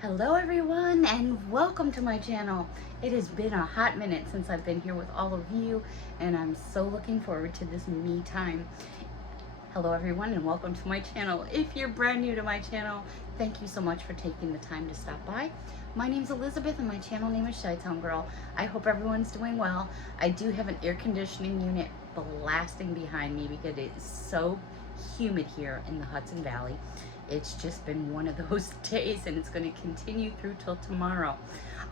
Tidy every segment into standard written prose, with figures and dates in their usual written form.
Hello everyone and welcome to my channel. It has been a hot minute since I've been here with all of you and I'm so looking forward to this me time. Hello everyone and welcome to my channel. If you're brand new to my channel, thank you so much for taking the time to stop by. My name's Elizabeth and my channel name is ChiTownGirl. I hope everyone's doing well. I do have an air conditioning unit blasting behind me because it's so humid here in the Hudson Valley. It's just been one of those days and it's going to continue through till tomorrow.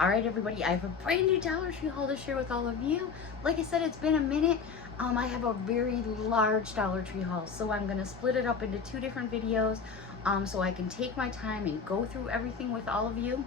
All right, everybody, I have a brand new Dollar Tree haul to share with all of you. Like I said, it's been a minute. I have a very large Dollar Tree haul, so I'm going to split it up into two different videos so I can take my time and go through everything with all of you.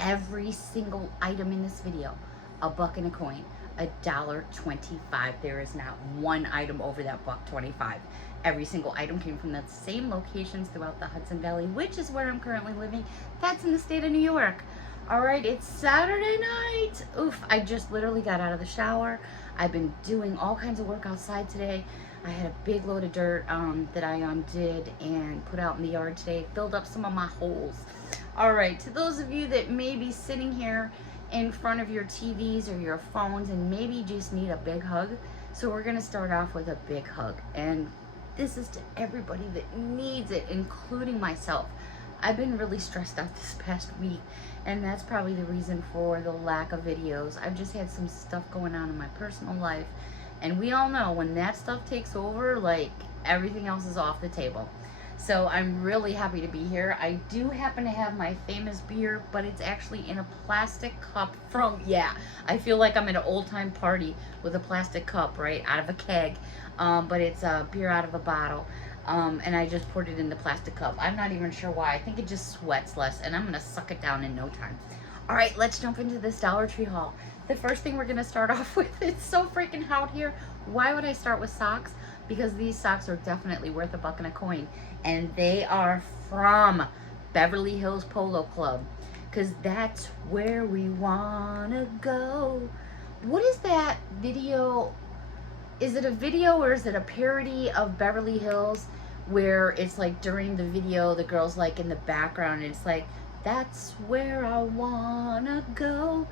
Every single item in this video, a buck and a coin, $1.25. There is not one item over that $1.25. Every single item came from the same locations throughout the Hudson Valley, which is where I'm currently living. That's in the state of New York. All right, it's Saturday night. Oof, I just literally got out of the shower. I've been doing all kinds of work outside today. I had a big load of dirt that I undid and put out in the yard today. Filled up some of my holes. All right, to those of you that may be sitting here in front of your TVs or your phones and maybe just need a big hug, so we're gonna start off with a big hug. And this is to everybody that needs it, including myself. I've been really stressed out this past week, and that's probably the reason for the lack of videos. I've just had some stuff going on in my personal life, and we all know when that stuff takes over, like, everything else is off the table. So I'm really happy to be here. I do happen to have my famous beer, but it's actually in a plastic cup from, I feel like I'm at an old time party with a plastic cup, right, out of a keg. But it's a beer out of a bottle. And I just poured it in the plastic cup. I'm not even sure why. I think it just sweats less, and I'm gonna suck it down in no time. All right, let's jump into this Dollar Tree haul. The first thing we're gonna start off with, it's so freaking hot here. Why would I start with socks? Because these socks are definitely worth a buck and a coin. And they are from Beverly Hills Polo Club. Because that's where we wanna go. What is that video? Is it a video or is it a parody of Beverly Hills where it's like during the video the girl's like in the background and it's like, that's where I wanna go.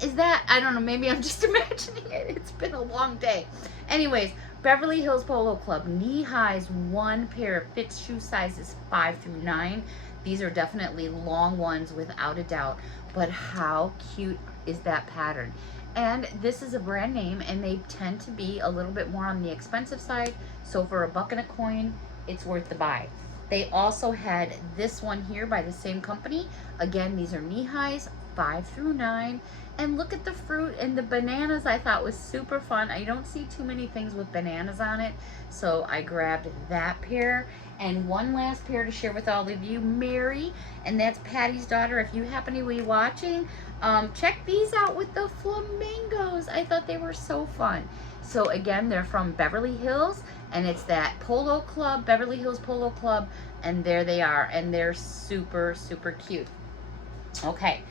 Is that, I don't know, maybe I'm just imagining it. It's been a long day. Anyways, Beverly Hills Polo Club, knee highs, one pair, fits shoe sizes 5 through 9. These are definitely long ones without a doubt, but how cute is that pattern? And this is a brand name and they tend to be a little bit more on the expensive side. So for a buck and a coin, it's worth the buy. They also had this one here by the same company. Again, these are knee highs, 5 through 9. And look at the fruit and the bananas. I thought was super fun. I don't see too many things with bananas on it, so I grabbed that pair. And one last pair to share with all of you, Mary, and that's Patty's daughter. If you happen to be watching, check these out with the flamingos. I thought they were so fun. So again, they're from Beverly Hills, and it's that Polo Club, Beverly Hills Polo Club, and there they are, and they're super, super cute. Okay,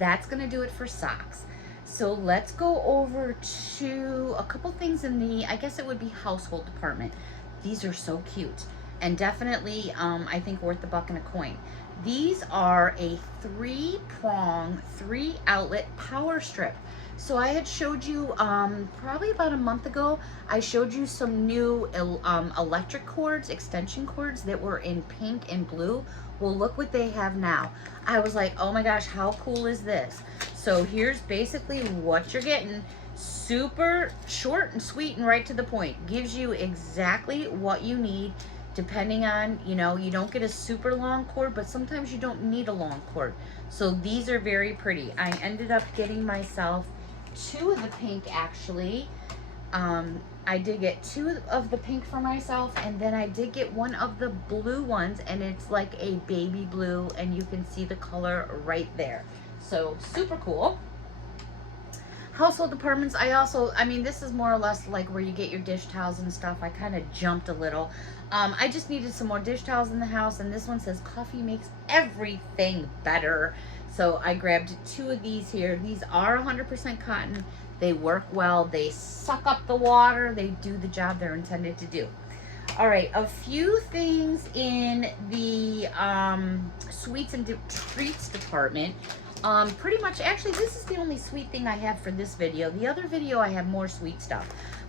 that's gonna do it for socks. So let's go over to a couple things in the, I guess it would be household department. These are so cute and definitely I think worth a buck and a coin. These are a 3-prong, 3-outlet power strip. So I had showed you probably about a month ago, I showed you some new electric cords, extension cords that were in pink and blue. Well, look what they have now. I was like, oh my gosh, how cool is this? So here's basically what you're getting. Super short and sweet and right to the point. Gives you exactly what you need depending on, you know, you don't get a super long cord, but sometimes you don't need a long cord. So these are very pretty. I ended up getting myself 2 of the pink actually. I did get 2 of the pink for myself, and then I did get 1 of the blue ones, and it's like a baby blue, and you can see the color right there. So super cool. Household departments, I mean, this is more or less like where you get your dish towels and stuff. I kind of jumped a little. I just needed some more dish towels in the house, and this one says coffee makes everything better. So I grabbed 2 of these here. These are 100% cotton. They work well. They suck up the water. They do the job they're intended to do. All right, a few things in the sweets and treats department. Pretty much, actually, this is the only sweet thing I have for this video. The other video, I have more sweet stuff.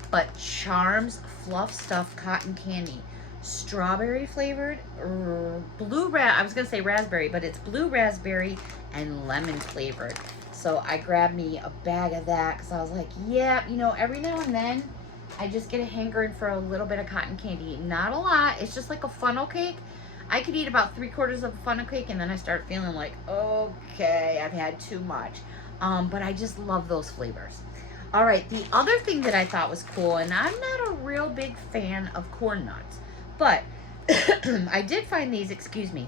But Charms Fluff Stuff Cotton Candy. Strawberry flavored, I was going to say raspberry, but it's blue raspberry and lemon flavored. So I grabbed me a bag of that because I was like, yeah, you know, every now and then I just get a hankering for a little bit of cotton candy. Not a lot. It's just like a funnel cake. I could eat about 3/4 of a funnel cake and then I start feeling like, okay, I've had too much. But I just love those flavors. All right, the other thing that I thought was cool, and I'm not a real big fan of corn nuts, but I did find these, excuse me.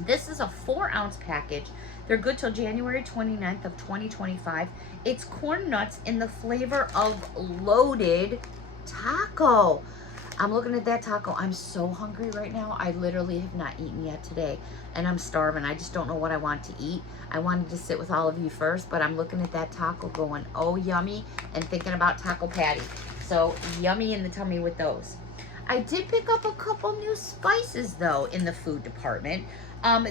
This is a 4-ounce package. They're good till January 29th of 2025. It's corn nuts in the flavor of loaded taco. I'm looking at that taco. I'm so hungry right now. I literally have not eaten yet today, and I'm starving. I just don't know what I want to eat. I wanted to sit with all of you first, but I'm looking at that taco going, oh, yummy, and thinking about taco patty. So yummy in the tummy with those. I did pick up a couple new spices, though, in the food department.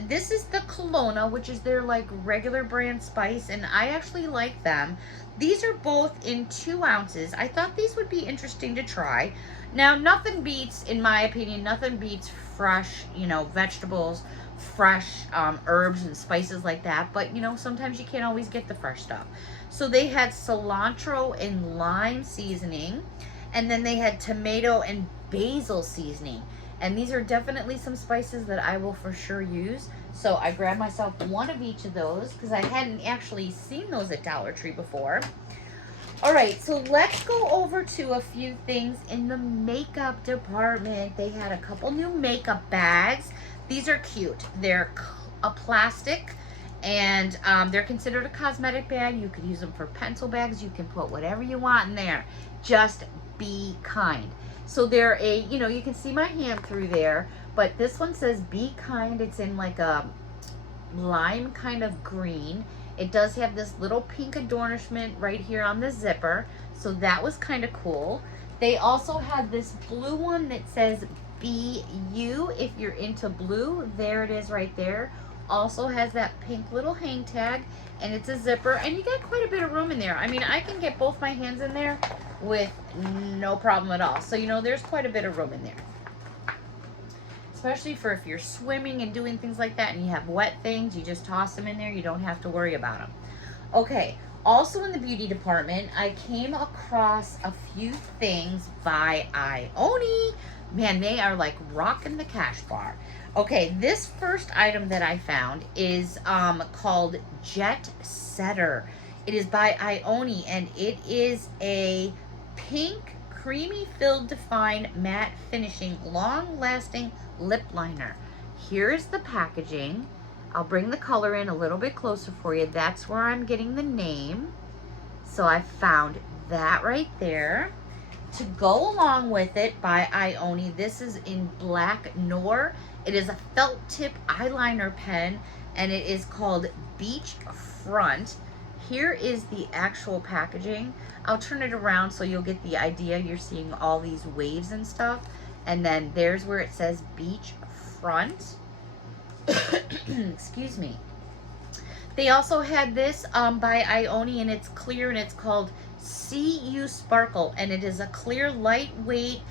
This is the Kelowna, which is their, like, regular brand spice, and I actually like them. These are both in 2 ounces. I thought these would be interesting to try. Now, nothing beats, in my opinion, nothing beats fresh, you know, vegetables, fresh herbs and spices like that. But, you know, sometimes you can't always get the fresh stuff. So they had cilantro and lime seasoning, and then they had tomato and basil seasoning. And these are definitely some spices that I will for sure use. So I grabbed myself one of each of those because I hadn't actually seen those at Dollar Tree before. All right, so let's go over to a few things in the makeup department. They had a couple new makeup bags. These are cute. They're a plastic, and they're considered a cosmetic bag. You could use them for pencil bags. You can put whatever you want in there. Just be kind. So they're a, you know, you can see my hand through there, but this one says be kind. It's in like a lime kind of green. It does have this little pink adornment right here on the zipper, so that was kind of cool. They also had this blue one that says be you if you're into blue. There it is right there. Also has that pink little hang tag, and it's a zipper, and you got quite a bit of room in there. I mean, I can get both my hands in there with no problem at all. So, you know, there's quite a bit of room in there. Especially for if you're swimming and doing things like that and you have wet things, you just toss them in there. You don't have to worry about them. Okay, also in the beauty department, I came across a few things by Ioni. Man, they are like rocking the cash bar. Okay, this first item that I found is called Jet Setter. It is by Ioni, and it is a pink, creamy filled, defined, matte finishing, long-lasting lip liner. Here's the packaging. I'll bring the color in a little bit closer for you. That's where I'm getting the name. So I found that right there. To go along with it by Ioni, this is in Black Noir. It is a felt tip eyeliner pen, and it is called Beach Front. Here is the actual packaging. I'll turn it around so you'll get the idea. You're seeing all these waves and stuff. And then there's where it says Beach Front. Excuse me. They also had this by Ioni, and it's clear, and it's called See You Sparkle. And it is a clear, lightweight,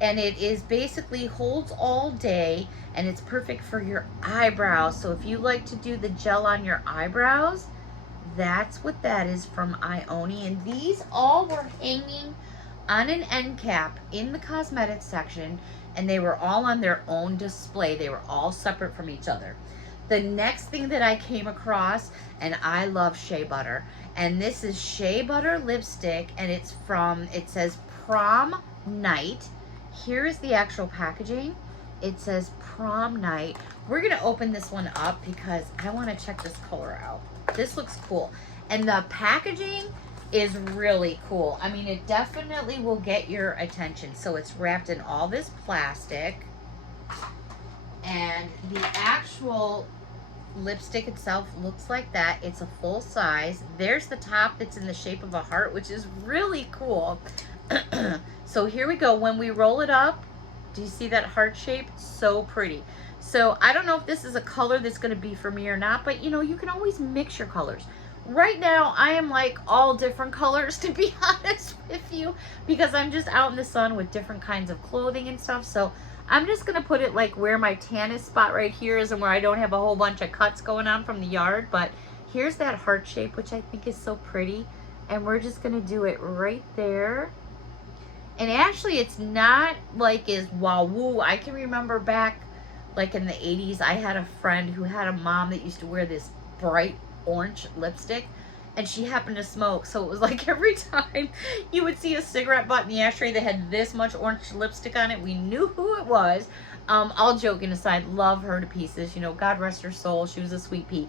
and it is basically holds all day, and it's perfect for your eyebrows. So if you like to do the gel on your eyebrows, that's what that is from Ioni. And these all were hanging on an end cap in the cosmetics section, and they were all on their own display. They were all separate from each other. The next thing that I came across, and I love shea butter, and this is shea butter lipstick, and it's from, it says Prom Night. Here is the actual packaging. It says Prom Night. We're gonna open this one up because I wanna check this color out. This looks cool. And the packaging is really cool. I mean, it definitely will get your attention. So it's wrapped in all this plastic, and the actual lipstick itself looks like that. It's a full size. There's the top that's in the shape of a heart, which is really cool. So here we go. When we roll it up, do you see that heart shape? So pretty. So I don't know if this is a color that's going to be for me or not, but you know, you can always mix your colors. Right now, I am like all different colors, to be honest with you, because I'm just out in the sun with different kinds of clothing and stuff. So I'm just going to put it like where my tannest spot right here is and where I don't have a whole bunch of cuts going on from the yard. But here's that heart shape, which I think is so pretty. And we're just going to do it right there. And actually, it's not like as wow-woo. I can remember back like in the 80s, I had a friend who had a mom that used to wear this bright orange lipstick, and she happened to smoke. So it was like every time you would see a cigarette butt in the ashtray that had this much orange lipstick on it, we knew who it was. All joking aside, love her to pieces. You know, God rest her soul. She was a sweet pea.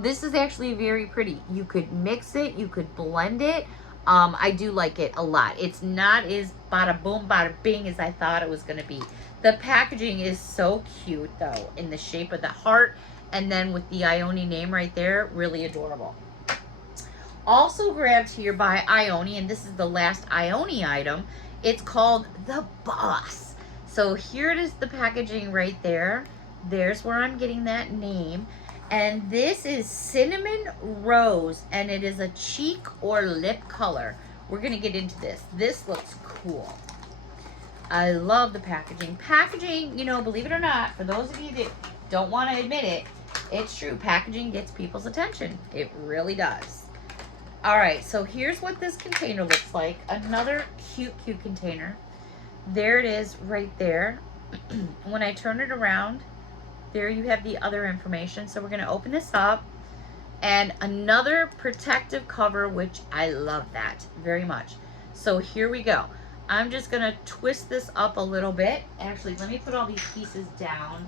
This is actually very pretty. You could mix it. You could blend it. I do like it a lot. It's not as bada boom, bada bing as I thought it was going to be. The packaging is so cute, though, in the shape of the heart. And then with the Ioni name right there, really adorable. Also grabbed here by Ioni, and this is the last Ioni item. It's called the Boss. So here it is, the packaging right there. There's where I'm getting that name. And this is Cinnamon Rose, and it is a cheek or lip color. We're going to get into this. This looks cool. I love the packaging. Packaging, you know, believe it or not, for those of you that don't want to admit it, it's true. Packaging gets people's attention. It really does. All right, so here's what this container looks like. Another cute, cute container. There it is right there. When I turn it around, there you have the other information. So we're going to open this up. And another protective cover, which I love that very much. So here we go. I'm just going to twist this up a little bit. Actually, let me put all these pieces down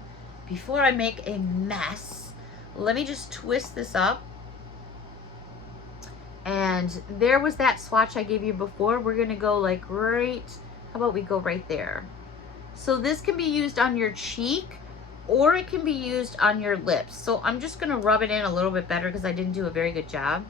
before I make a mess. Let me just twist this up. And there was that swatch I gave you before. We're going to go like right, how about we go right there? So this can be used on your cheek, or it can be used on your lips. So I'm just going to rub it in a little bit better because I didn't do a very good job.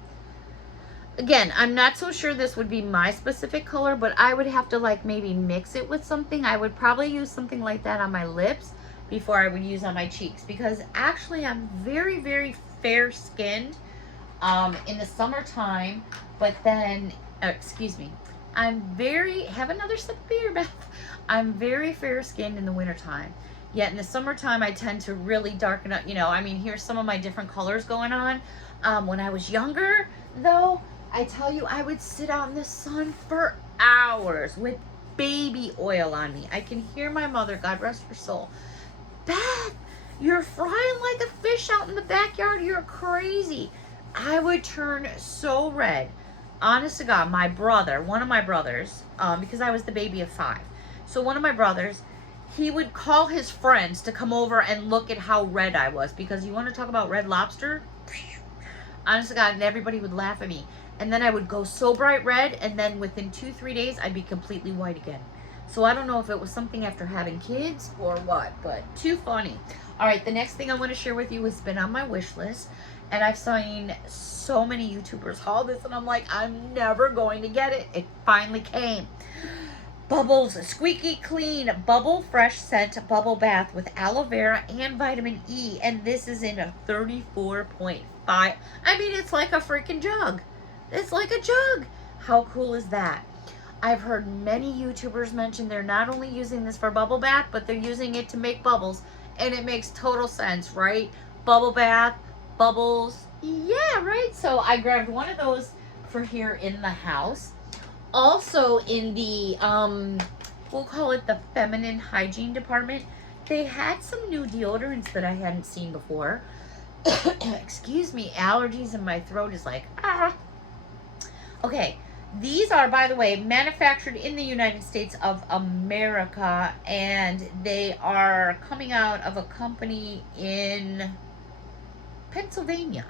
Again, I'm not so sure this would be my specific color, but I would have to like maybe mix it with something. I would probably use something like that on my lips before I would use on my cheeks, because actually I'm very, very fair skinned in the summertime, but then, excuse me, have another sip of beer, Beth. I'm very fair skinned in the wintertime. Yet in the summertime, I tend to really darken up. You know, I mean, here's some of my different colors going on. When I was younger, though, I tell you, I would sit out in the sun for hours with baby oil on me. I can hear my mother, God rest her soul, Beth, you're frying like a fish out in the backyard. You're crazy. I would turn so red. Honest to God, my brother, one of my brothers, because I was the baby of 5. So one of my brothers, he would call his friends to come over and look at how red I was, because you want to talk about Red Lobster? Honest to God, and everybody would laugh at me. And then I would go so bright red, and then within 2-3 days, I'd be completely white again. So I don't know if it was something after having kids or what, but too funny. All right, the next thing I want to share with you has been on my wish list, and I've seen so many YouTubers haul this, and I'm like, I'm never going to get it. It finally came. Bubbles Squeaky Clean Bubble Fresh Scent Bubble Bath with aloe vera and vitamin E, and this is in a 34.5. I mean, it's like a freaking jug. It's like a jug. How cool is that? I've heard many YouTubers mention they're not only using this for bubble bath, but they're using it to make bubbles, and it makes total sense, right? Bubble bath, bubbles, yeah, right? So I grabbed one of those for here in the house. Also in the, we'll call it the feminine hygiene department, they had some new deodorants that I hadn't seen before. Excuse me, allergies and my throat is like, ah. Okay, these are, by the way, manufactured in the United States of America, and they are coming out of a company in Pennsylvania.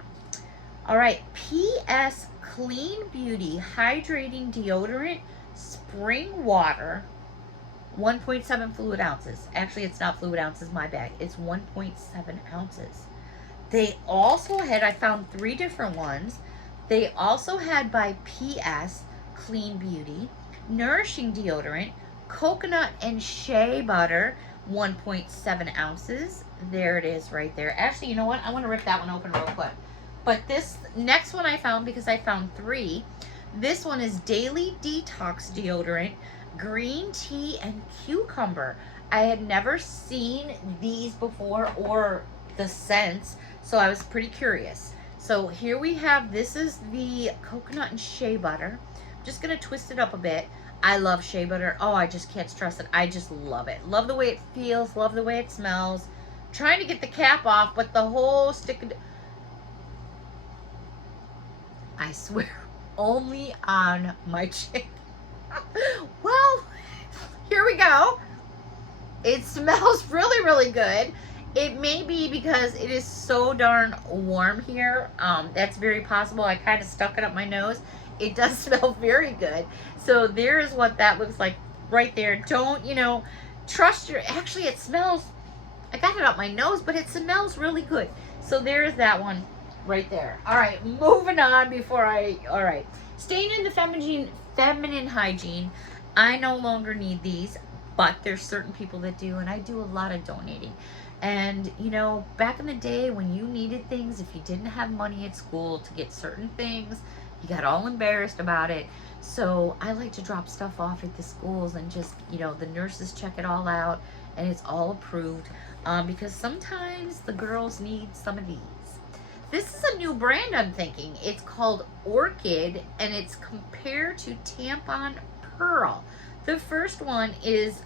All right, PS Clean Beauty Hydrating Deodorant Spring Water, 1.7 fluid ounces. Actually, it's not fluid ounces, my bad. It's 1.7 ounces. They also had, I found 3 different ones. They also had by PS Clean Beauty Nourishing Deodorant, Coconut and Shea Butter 1.7 ounces. There it is right there. Actually, you know what? I want to rip that one open real quick. But this next one I found, because I found 3. This one is Daily Detox Deodorant, green tea and cucumber. I had never seen these before or the scents, so I was pretty curious. So here we have, this is the coconut and shea butter. I'm just going to twist it up a bit. I love shea butter. Oh, I just can't stress it. I just love it. Love the way it feels. Love the way it smells. Trying to get the cap off, but the whole stick of... I swear, only on my chin. Well, here we go. It smells really, really good. It may be because it is so darn warm here. That's very possible. I kind of stuck it up my nose. It does smell very good. So there's what that looks like right there. Don't, trust your... Actually, it smells... I got it up my nose, but it smells really good. So there's that one right there. All right, moving on before I... All right. Staying in the feminine hygiene, I no longer need these, but there's certain people that do, and I do a lot of donating. And, back in the day when you needed things, if you didn't have money at school to get certain things, you got all embarrassed about it. So I like to drop stuff off at the schools and just, the nurses check it all out and it's all approved, because sometimes the girls need some of these. This is a new brand I'm thinking. It's called Orchid, and it's compared to Tampon Pearl. The first one is,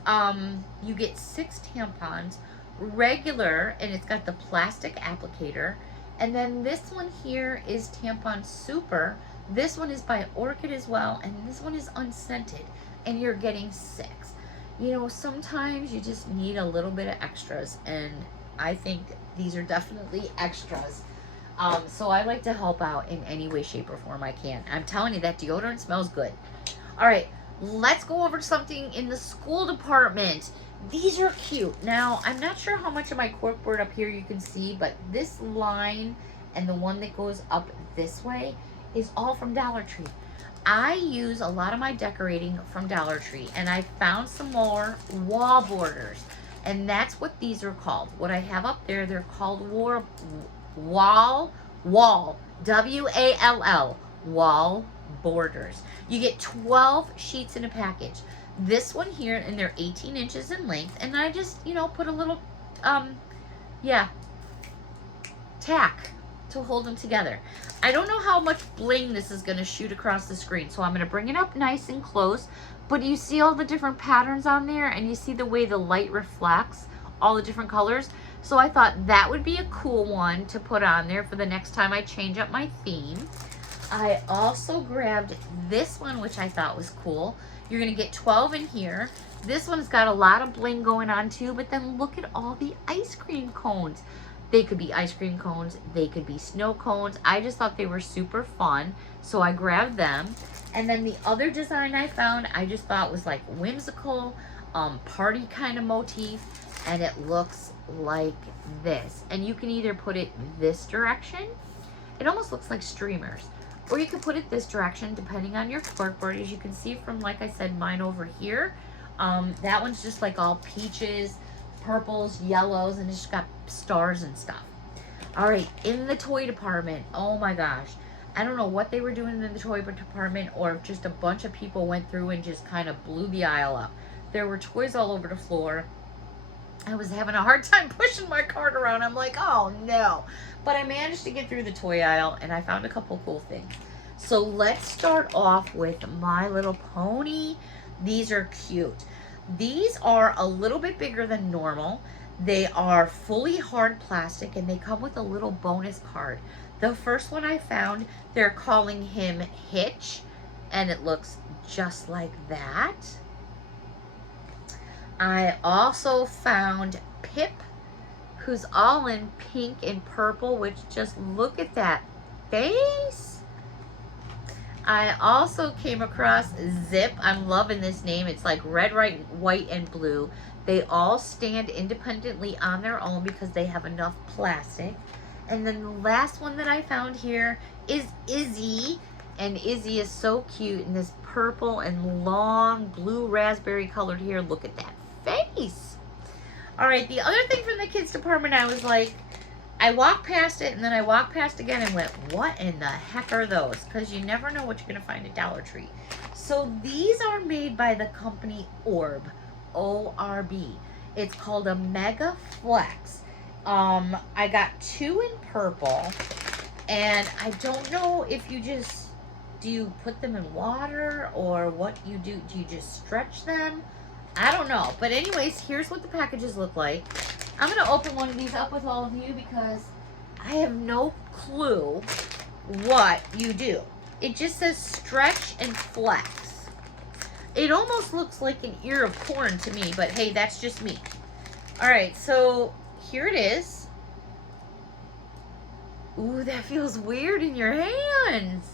you get 6 tampons, regular, and it's got the plastic applicator. And then this one here is Tampon Super. This one is by Orchid as well, and this one is unscented, and you're getting 6. Sometimes you just need a little bit of extras, and I think these are definitely extras. So I like to help out in any way, shape, or form I can. I'm telling you, that deodorant smells good. All right, let's go over to something in the school department. These are cute. Now, I'm not sure how much of my corkboard up here you can see, but this line and the one that goes up this way is all from Dollar Tree. I use a lot of my decorating from Dollar Tree, and I found some more wall borders, and that's what these are called. What I have up there, they're called wall, W-A-L-L, wall borders. You get 12 sheets in a package. This one here, and they're 18 inches in length, and I just, put a little, tack to hold them together. I don't know how much bling this is going to shoot across the screen, so I'm going to bring it up nice and close, but you see all the different patterns on there, and you see the way the light reflects all the different colors. So I thought that would be a cool one to put on there for the next time I change up my theme. I also grabbed this one, which I thought was cool. You're going to get 12 in here. This one's got a lot of bling going on too, but then look at all the ice cream cones. They could be ice cream cones, they could be snow cones. I just thought they were super fun, so I grabbed them. And then the other design I found, I just thought was like whimsical, party kind of motif, and it looks like this. And you can either put it this direction, it almost looks like streamers, or you could put it this direction depending on your corkboard. As you can see from, like I said, mine over here, that one's just like all peaches, purples, yellows, and it's just got stars and stuff. All right, in the toy department, oh my gosh, I don't know what they were doing in the toy department, or if just a bunch of people went through and just kind of blew the aisle up. There were toys all over the floor. I was having a hard time pushing my cart around. I'm like, oh no. But I managed to get through the toy aisle, and I found a couple cool things. So let's start off with My Little Pony. These are cute. These are a little bit bigger than normal. They are fully hard plastic, and they come with a little bonus card. The first one I found, they're calling him Hitch, and it looks just like that. I also found Pip, who's all in pink and purple, which just look at that face. I also came across Zip. I'm loving this name. It's like red, white, and blue. They all stand independently on their own because they have enough plastic. And then the last one that I found here is Izzy. And Izzy is so cute in this purple and long blue raspberry colored hair. Look at that face. All right, the other thing from the kids department, I was like, I walked past it and then I walked past again and went, what in the heck are those? Because you never know what you're going to find at Dollar Tree. So these are made by the company Orb, O-R-B. It's called a Mega Flex. I got 2 in purple, and I don't know if you just, do you put them in water or what you do? Do you just stretch them? I don't know. But anyways, here's what the packages look like. I'm going to open one of these up with all of you because I have no clue what you do. It just says stretch and flex. It almost looks like an ear of corn to me, but hey, that's just me. All right, so here it is. Ooh, that feels weird in your hands.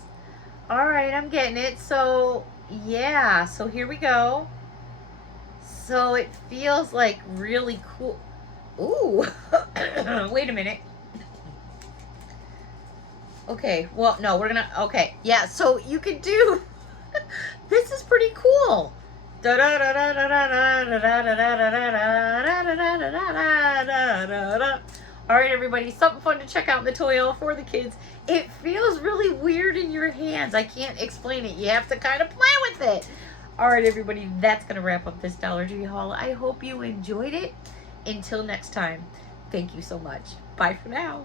All right, I'm getting it. So, yeah, so here we go. So it feels like really cool. Ooh, wait a minute. Okay, well, no, we're gonna, okay, yeah, so you could do, this is pretty cool. All right, everybody, something fun to check out in the toy aisle for the kids. It feels really weird in your hands. I can't explain it. You have to kind of play with it. All right, everybody, that's going to wrap up this Dollar Tree haul. I hope you enjoyed it. Until next time, thank you so much. Bye for now.